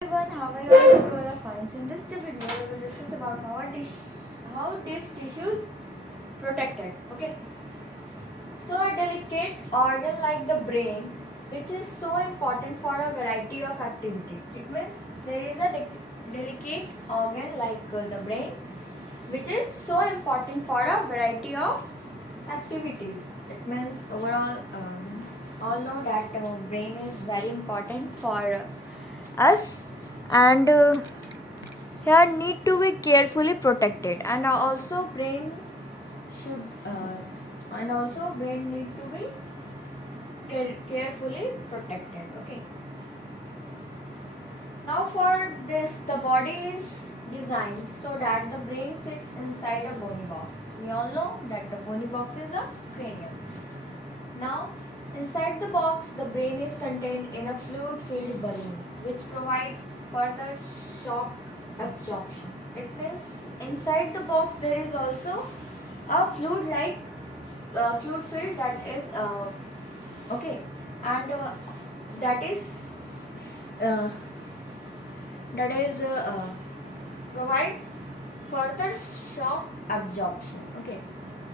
Everyone, how are you all fine? So in this video, we will discuss about how these tissues protected. Okay. So a delicate organ like the brain, which is so important for a variety of activity. It means there is a delicate organ like the brain, which is so important for a variety of activities. It means overall, all know that brain is very important for us, and here need to be carefully protected, and also brain should need to be carefully protected. Okay. Now for this, the body is designed so that the brain sits inside a bony box. We all know that the bony box is a cranium. Now inside the box, the brain is contained in a fluid-filled balloon, which provides further shock absorption. It means inside the box there is also a fluid-like fluid field that is okay, and that is uh, provide further shock absorption. Okay.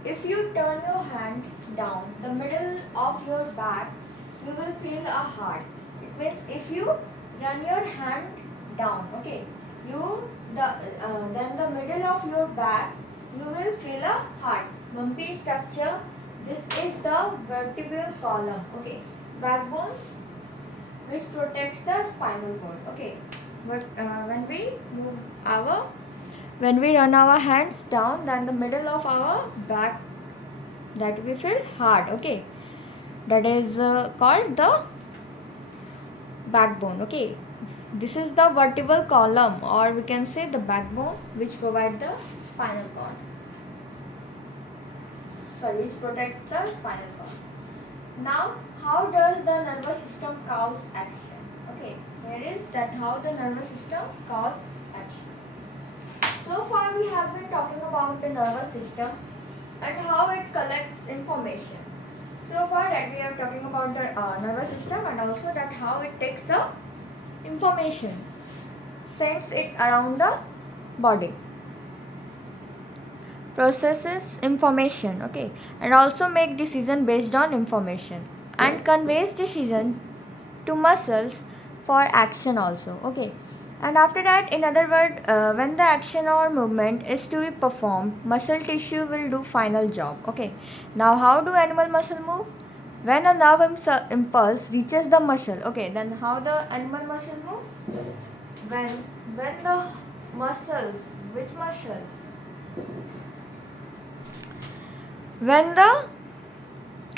If you turn your hand down the middle of your back, you will feel a heart. It means if you run your hand down, okay, then the middle of your back, you will feel a heart. Bumpy structure. This is the vertebral column. Okay, backbone, which protects the spinal cord. Okay, but when we run our hands down, then the middle of our back, that we feel hard. Okay, that is called the backbone. Okay, this is the vertebral column, or we can say the backbone, which provide the spinal cord. Which protects the spinal cord. Now, how does the nervous system cause action? Okay, here is that how the nervous system cause action. So far we have been talking about the nervous system and how it collects information. So far that we are talking about the nervous system, and also that how it takes the information, sends it around the body, processes information, okay, and also make decision based on information, and conveys decision to muscles for action also. Okay. And after that, in other words, when the action or movement is to be performed, muscle tissue will do final job. Okay. Now how do animal muscle move? When a nerve impulse reaches the muscle, okay, then how the animal muscle move? When the muscles, which muscle? When the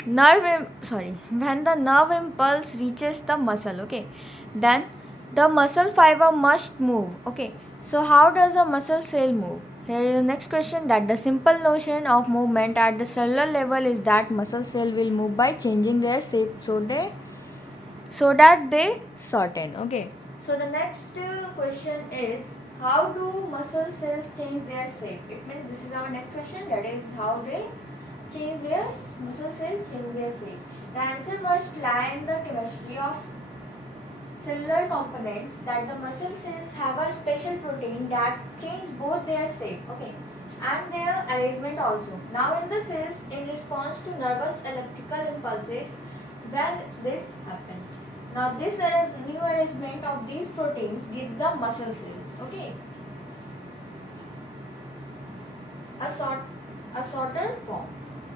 when the nerve impulse reaches the muscle, okay, then the muscle fiber must move. Okay, so how does a muscle cell move? Here is the next question, that the simple notion of movement at the cellular level is that muscle cell will move by changing their shape so that they shorten. Okay, so the next question is, how do muscle cells change their shape? It means this is our next question, that is how they change their muscle cells change their shape. The answer must lie in the chemistry of cellular components, that the muscle cells have a special protein that change both their shape, okay, and their arrangement also. Now in the cells, in response to nervous electrical impulses, when this happens. Now this new arrangement of these proteins gives the muscle cells, okay, a shorter form.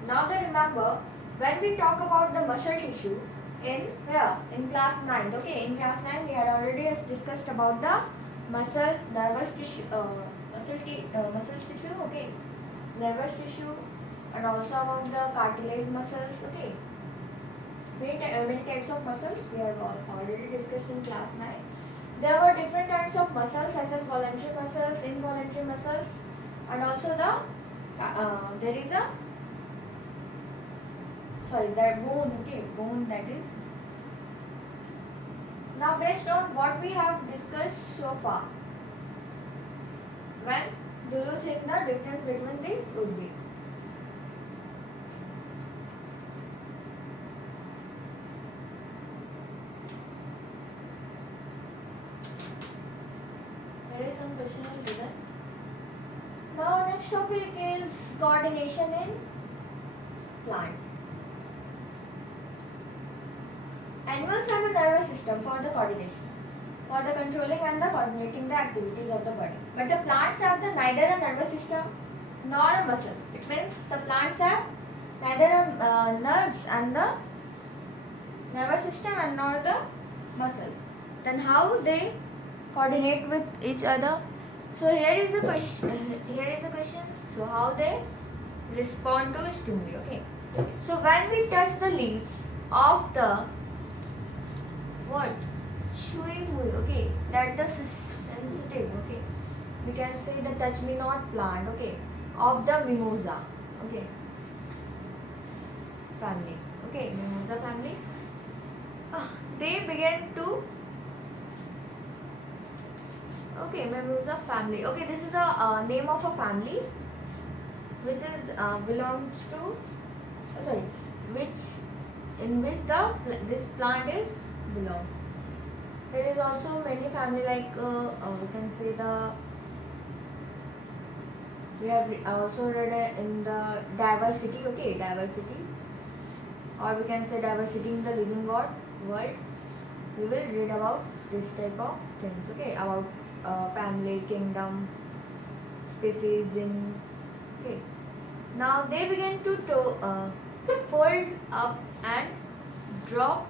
Now then remember, when we talk about the muscle tissue in class 9, okay, in class 9 we had already discussed about the muscles, nervous tissue, muscle tissue, okay, nervous tissue, and also about the cartilage muscles, okay. Many types of muscles we have already discussed in class 9. There were different kinds of muscles such as voluntary muscles, involuntary muscles, and also there is a bone, okay, bone, that is. Now based on what we have discussed so far, when do you think the difference between these would be? some question is given. Now next topic is coordination in plant. Animals have a nervous system for the coordination, for the controlling and the coordinating the activities of the body. But the plants have neither a nervous system nor a muscle. It means the plants have neither nerves and the nervous system and nor the muscles. Then how they coordinate with each other? So here is the question. So how they respond to stimuli? Okay. So when we touch the leaves of the what? Shui mui, okay, that the sensitive, okay, we can say the touch me not plant, okay, of the mimosa, okay, family, okay, mimosa family. They begin to, okay, mimosa family, okay, this is a name of a family which is belongs to, in which this plant is belong. There is also many family like we can say we have also read in the diversity, okay, diversity, or we can say diversity in the living world. We will read about this type of things, okay, about family, kingdom, species, okay. Now they begin to fold up and drop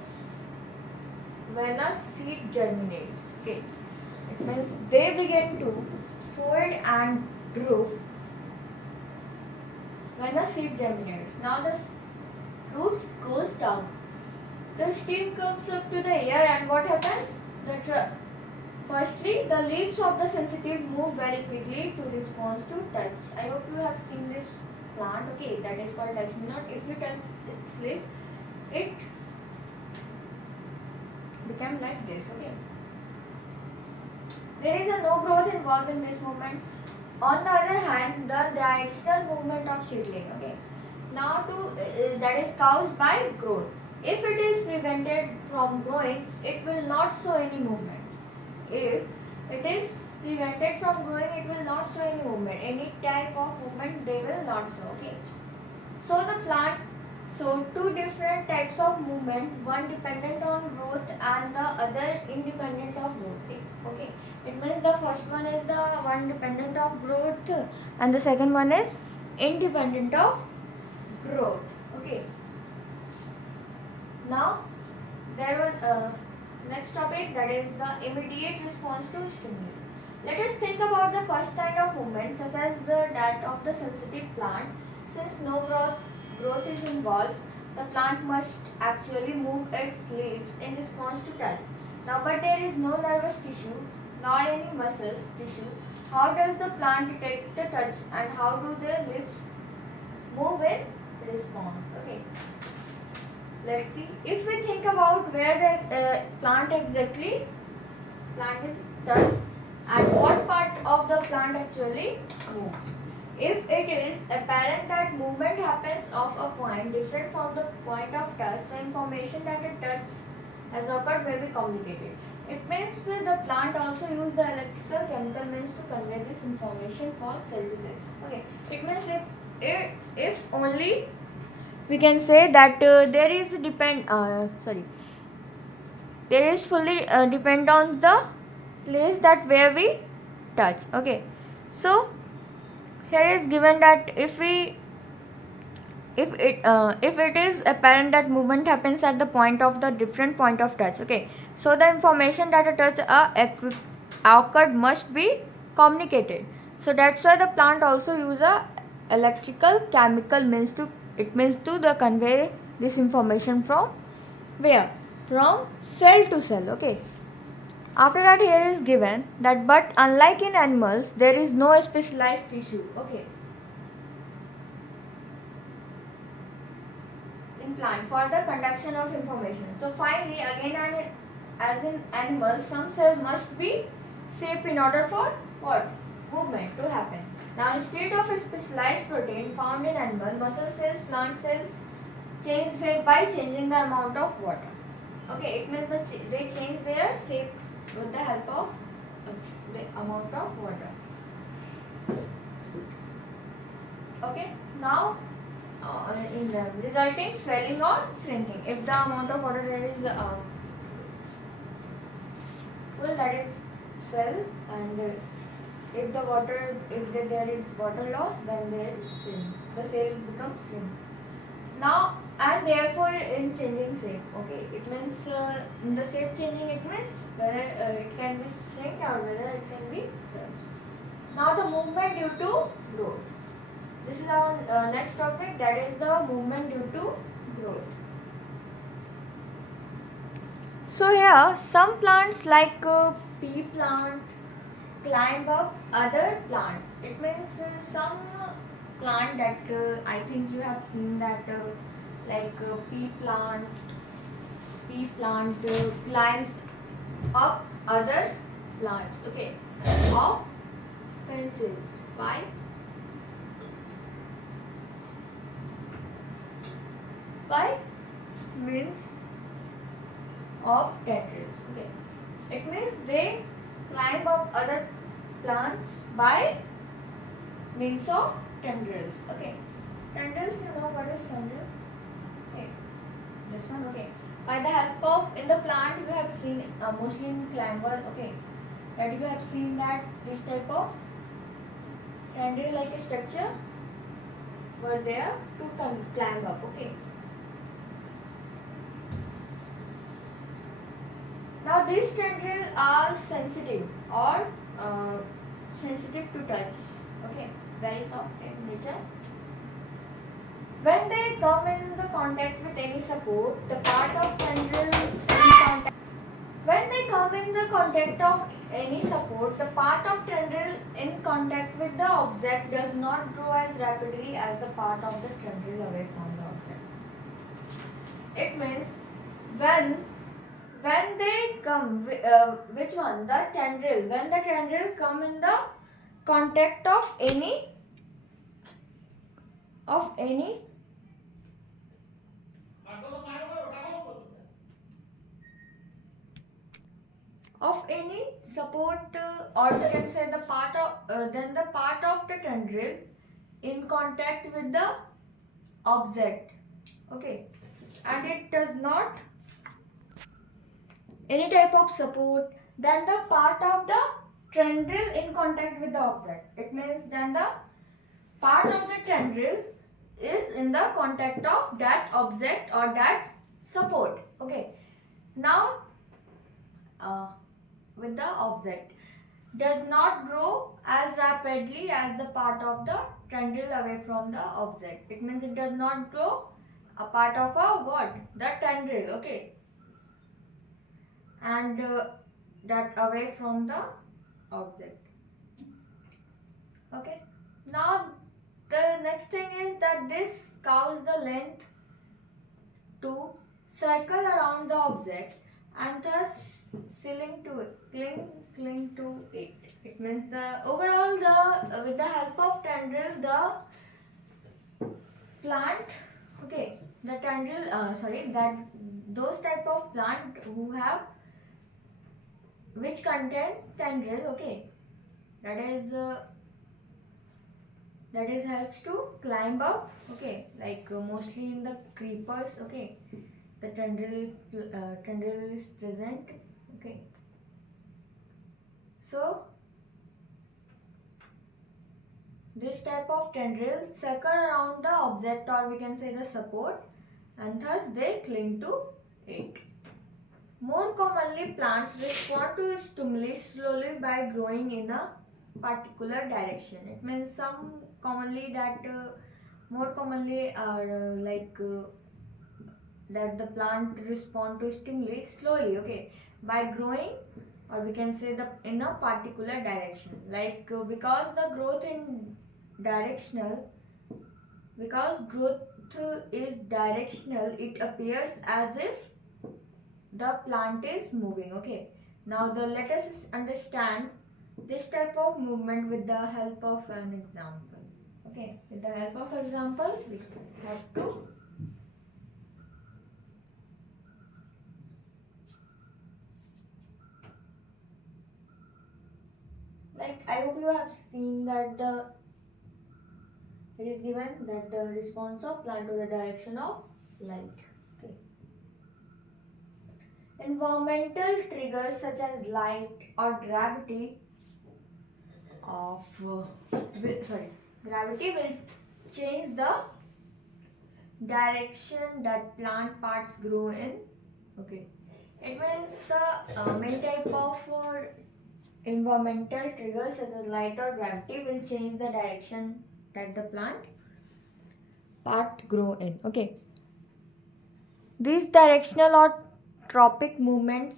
when a seed germinates, okay. It means they begin to fold and drop when a seed germinates. Now the roots goes down, the stem comes up to the air, and what happens? Firstly, the leaves of the sensitive move very quickly to respond to touch. I hope you have seen this plant, okay, that is called touch me not. If you touch its leaf, it become like this, okay. There is no growth involved in this movement. On the other hand, the diagonal movement of seedling, okay, now that is caused by growth. If it is prevented from growing, it will not show any movement. If it is prevented from growing, it will not show any movement. Any type of movement they will not show, okay. So the plant show two different types of movement, one dependent on growth and the other independent of growth, okay. It means the first one is the one dependent of growth and the second one is independent of growth, okay. Now there was next topic, that is the immediate response to stimuli. Let us think about the first kind of movement, such as that of the sensitive plant. Since no growth is involved, the plant must actually move its leaves in response to touch. Now, but there is no nervous tissue nor any muscles tissue. How does the plant detect the touch and how do their leaves move in response? Okay. Let's see. If we think about where the plant is touched and what part of the plant actually moves. If it is apparent that movement happens off a point different from the point of touch, so information that a touch has occurred may be communicated. It means the plant also use the electrical chemical means to convey this information from cell to cell. Okay. It means if only we can say that there is fully depend on the place that where we touch, okay. So here is given that if it is apparent that movement happens at the point of the different point of touch, okay, so the information that a touch occurred must be communicated. So that's why the plant also use a electrical chemical means to the convey this information from where, from cell to cell, okay. After that, here is given that but unlike in animals, there is no specialized tissue, okay, in plant for the conduction of information. So finally, again, as in animals, some cells must be shaped in order for what? Movement to happen. Now, instead of a specialized protein found in animal, muscle cells, plant cells change shape by changing the amount of water. Okay, it means they change their shape with the help of the amount of water. Okay, now in the resulting swelling or shrinking, if the amount of water there is full, that is swell, and if there is water loss, then there is shrink. The sail becomes shrink. Now, and therefore in changing shape, okay, it means in the shape changing, it means whether it can be shrink or whether it can be swell. Now the movement due to growth. This is our next topic, that is the movement due to growth. So here some plants like pea plant climb up other plants. It means some plant that I think you have seen that like pea plant climbs up other plants, okay, of fences. Why? Why? Means of tendrils, okay. It means they climb up other plants by means of tendrils, okay. Tendrils, you know what is tendril? Okay, this one, okay. By the help of, in the plant you have seen mostly in climber, okay, that you have seen that this type of tendril like a structure were there to climb up, okay. Now these tendrils are sensitive or sensitive to touch, okay, very soft in nature. When they come in the contact with any support, the part of tendril in contact. When they come in the contact of any support, the part of tendril in contact with the object does not grow as rapidly as the part of the tendril away from the object. It means when they come, which one? The tendril. When the tendril come in the contact of any support, or you can say the part of then the part of the tendril in contact with the object, okay, and it does not any type of support, then the part of the tendril in contact with the object, it means then the part of the tendril is in the contact of that object or that support, okay. Now with the object does not grow as rapidly as the part of the tendril away from the object. It means it does not grow a part of a what? The tendril, okay, and that away from the object, okay. Now the next thing is that this causes the length to circle around the object and thus cling to it. It means the overall the with the help of tendril the plant, okay, the tendril that those type of plant who have which contain tendril, okay, that is helps to climb up, okay, like mostly in the creepers, okay, the tendril is present, okay. So this type of tendril circle around the object or we can say the support and thus they cling to it. More commonly, plants respond to stimuli slowly by growing in a particular direction. It means some commonly that more commonly are that the plant respond to stimuli slowly, okay, by growing or we can say the in a particular direction, like because growth is directional, it appears as if the plant is moving, okay. Now let us understand this type of movement with the help of an example, okay. With the help of example we have to Like, I hope you have seen that it is given that the response of plant to the direction of light. Okay. Environmental triggers such as light or gravity of gravity will change the direction that plant parts grow in. Okay, it means the many type of environmental triggers such as light or gravity will change the direction that the plant part grow in. Okay, these directional or tropic movement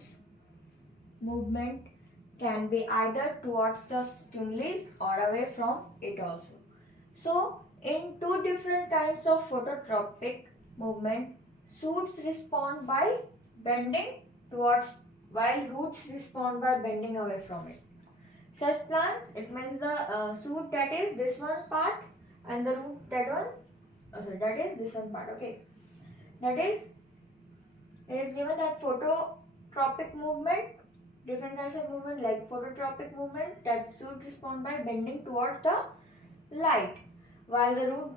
can be either towards the stimulus or away from it also. So, in two different kinds of phototropic movement, shoots respond by bending towards while roots respond by bending away from it. Such plants, it means the shoot that is this one part and the root that one, that is this one part. Okay, that is, it is given that phototropic movement, different kinds of movement like phototropic movement that should respond by bending towards the light while the root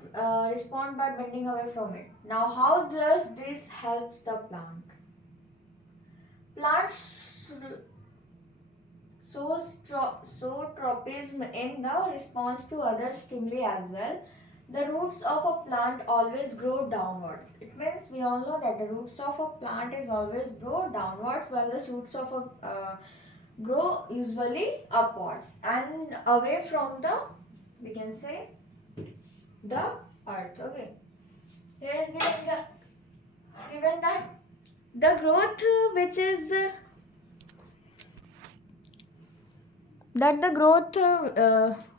respond by bending away from it. Now how does this helps the plant? Plants show tropism in the response to other stimuli as well. The roots of a plant always grow downwards. It means we all know that the roots of a plant is always grow downwards while the shoots of a grow usually upwards and away from the, we can say, the earth. Okay, here is given that the growth which is that the growth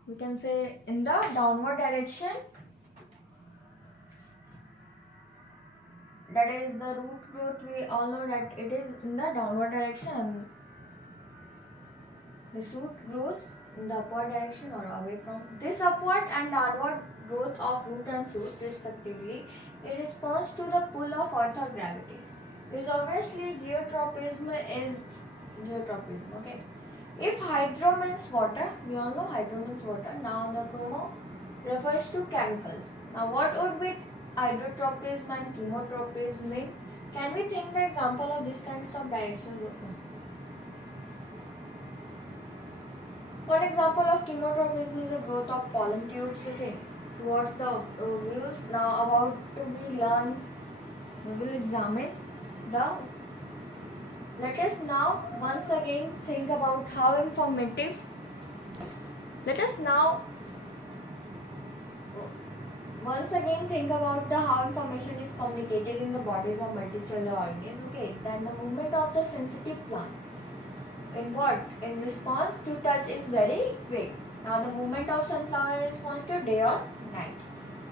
we can say in the downward direction, that is the root growth, we all know that it is in the downward direction. The shoot grows in the upward direction or away from. This upward and downward growth of root and shoot respectively in response to the pull of earth or gravity is obviously geotropism. Okay, if hydro means water, we all know hydro means water. Now the chromo refers to chemicals. Now what would be hydrotropism and chemotropism mean? Can we think the example of this kinds of directional growth? One example of chemotropism is the growth of pollen tubes, okay, towards the wheels. Now about to be learned, we will examine the. Let us now once again think about how informative. Let us now once again think about the how information is communicated in the bodies of multicellular organisms. Okay, then the movement of the sensitive plant. In what? In response to touch is very quick. Now the movement of sunflower in response to day or night.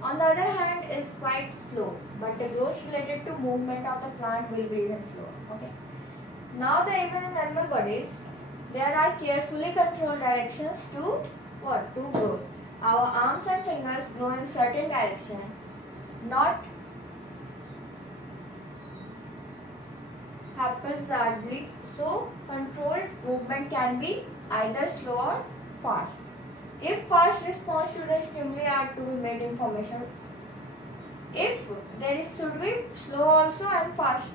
On the other hand is quite slow, but the growth related to movement of the plant will be even slower. Okay. Now the even in animal bodies, there are carefully controlled directions to what? To growth. Our arms and fingers grow in certain direction, not haphazardly. So controlled movement can be either slow or fast. If fast response to the stimuli are to be made information, if there is should be slow also and fast.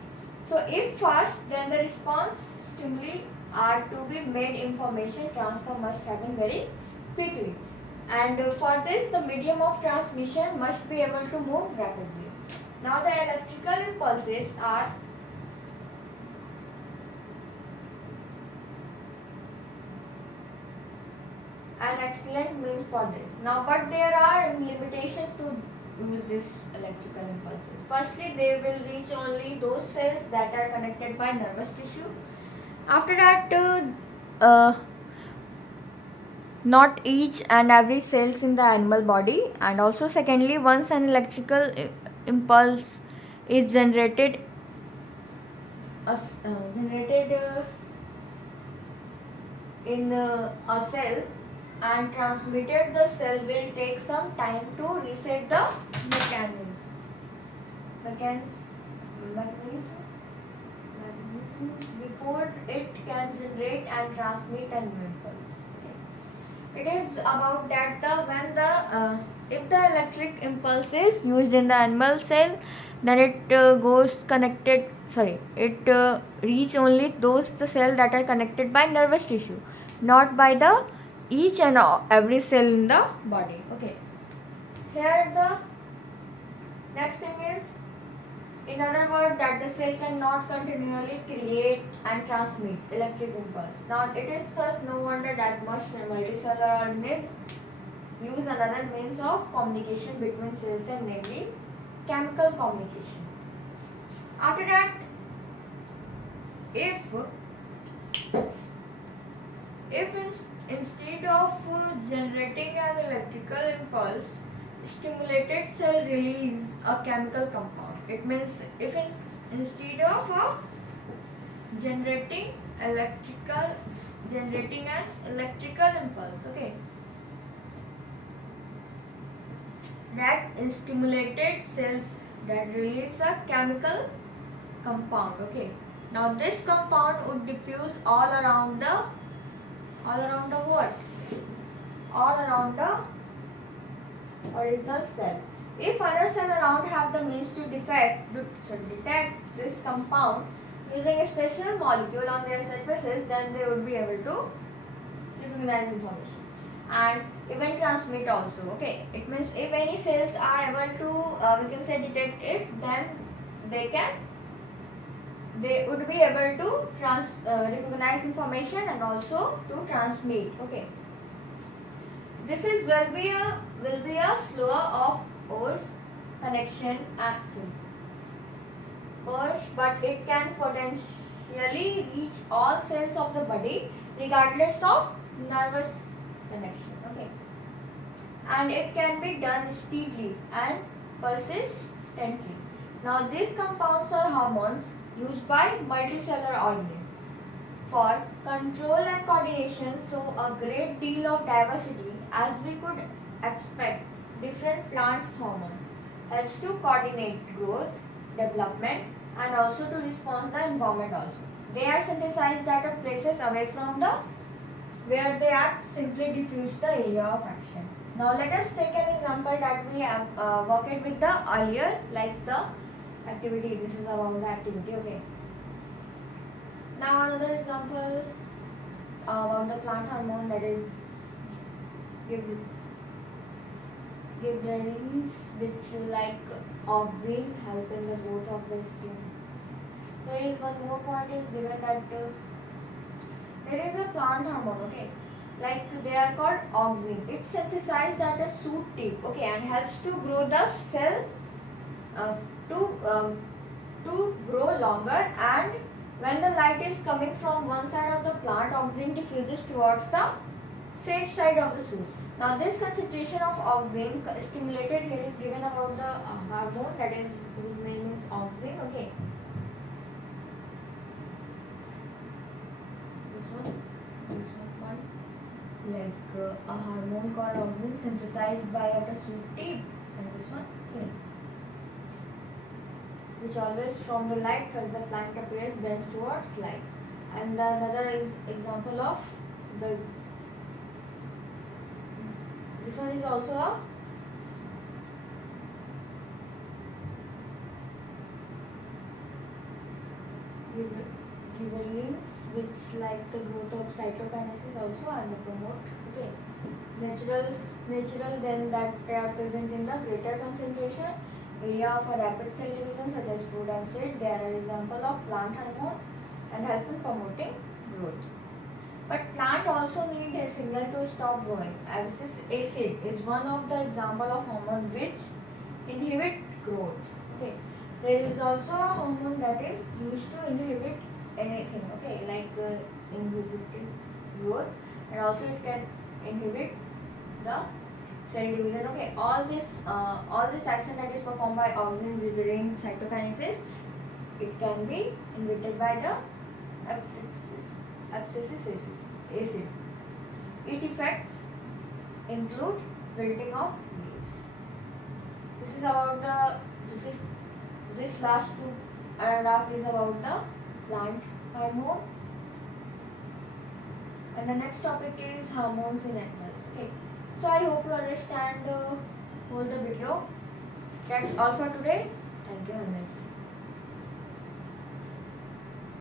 So if fast, then the response stimuli are to be made information transfer must happen very quickly. And for this, the medium of transmission must be able to move rapidly. Now the electrical impulses are an excellent means for this. Now, but there are limitations to use this electrical impulses. Firstly, they will reach only those cells that are connected by nervous tissue. After that, not each and every cells in the animal body. And also secondly, once an electrical impulse is generated in a cell and transmitted, the cell will take some time to reset the mechanisms before it can generate and transmit a new impulse. Okay. It is about that if the electric impulse is used in the animal cell, then it goes connected. Sorry, it reach only those the cell that are connected by nervous tissue, not by the each and every cell in the body. Okay. Here the next thing is, in other words, that the cell cannot continually create and transmit electric impulse. Now it is thus no wonder that most multicellular organisms use another means of communication between cells, and namely chemical communication. After that, if instead of generating an electrical impulse, stimulated cell release a chemical compound. It means if instead of generating an electrical impulse, okay, that stimulated cells that release a chemical compound. Okay, now this compound would diffuse all around the what? All around the original cell. If other cell around have the means to detect this compound using a special molecule on their surfaces, then they would be able to recognize information and even transmit also. Okay, it means if any cells are able to we can say detect it, then they would be able to recognize information and also to transmit. Okay, this is will be a slower of course connection course, but it can potentially reach all cells of the body regardless of nervous connection. Okay, and it can be done steadily and persistently. Now these compounds are hormones used by multicellular organisms for control and coordination, so a great deal of diversity, as we could expect. Different plants' hormones helps to coordinate growth, development, and also to respond to the environment also. They are synthesized at places away from the where they act, simply diffuse the area of action. Now let us take an example that we have worked with the earlier, like the activity. This is about the activity. Okay. Now another example about the plant hormone, that is gibberellins, which like auxin help in the growth of the skin. There is one more point is given that there is a plant hormone, okay, like they are called auxin. It's synthesized at a shoot tip, okay, and helps to grow the cell uh, to grow longer, and when the light is coming from one side of the plant, auxin diffuses towards the safe side of the shoot. Now this concentration of auxin stimulated here is given about the hormone, that is whose name is auxin. Okay, this one like a hormone called auxin synthesized by at a shoot tip, and this one, okay, which always from the light, thus the plant appears bends towards light. And the another is example of the this one is also a gibberellins, which like the growth of cytokinesis also and promote. Okay, natural then that they are present in the greater concentration area of a rapid cell division such as food and seed. They are an example of plant hormone and help in promoting growth. But plant also need a signal to stop growing. Abscisic acid is one of the example of hormone which inhibit growth. Okay, there is also a hormone that is used to inhibit anything. Okay, like inhibiting growth, and also it can inhibit the cell division. Okay, all this action that is performed by auxin during cytokinesis, it can be inhibited by the abscisic acid. Its effects include wilting of leaves. This is about this last two paragraph is about the plant hormone, and the next topic is hormones in animals. Okay, so I hope you understand all the video. That's all for today. Thank you. Have a nice day.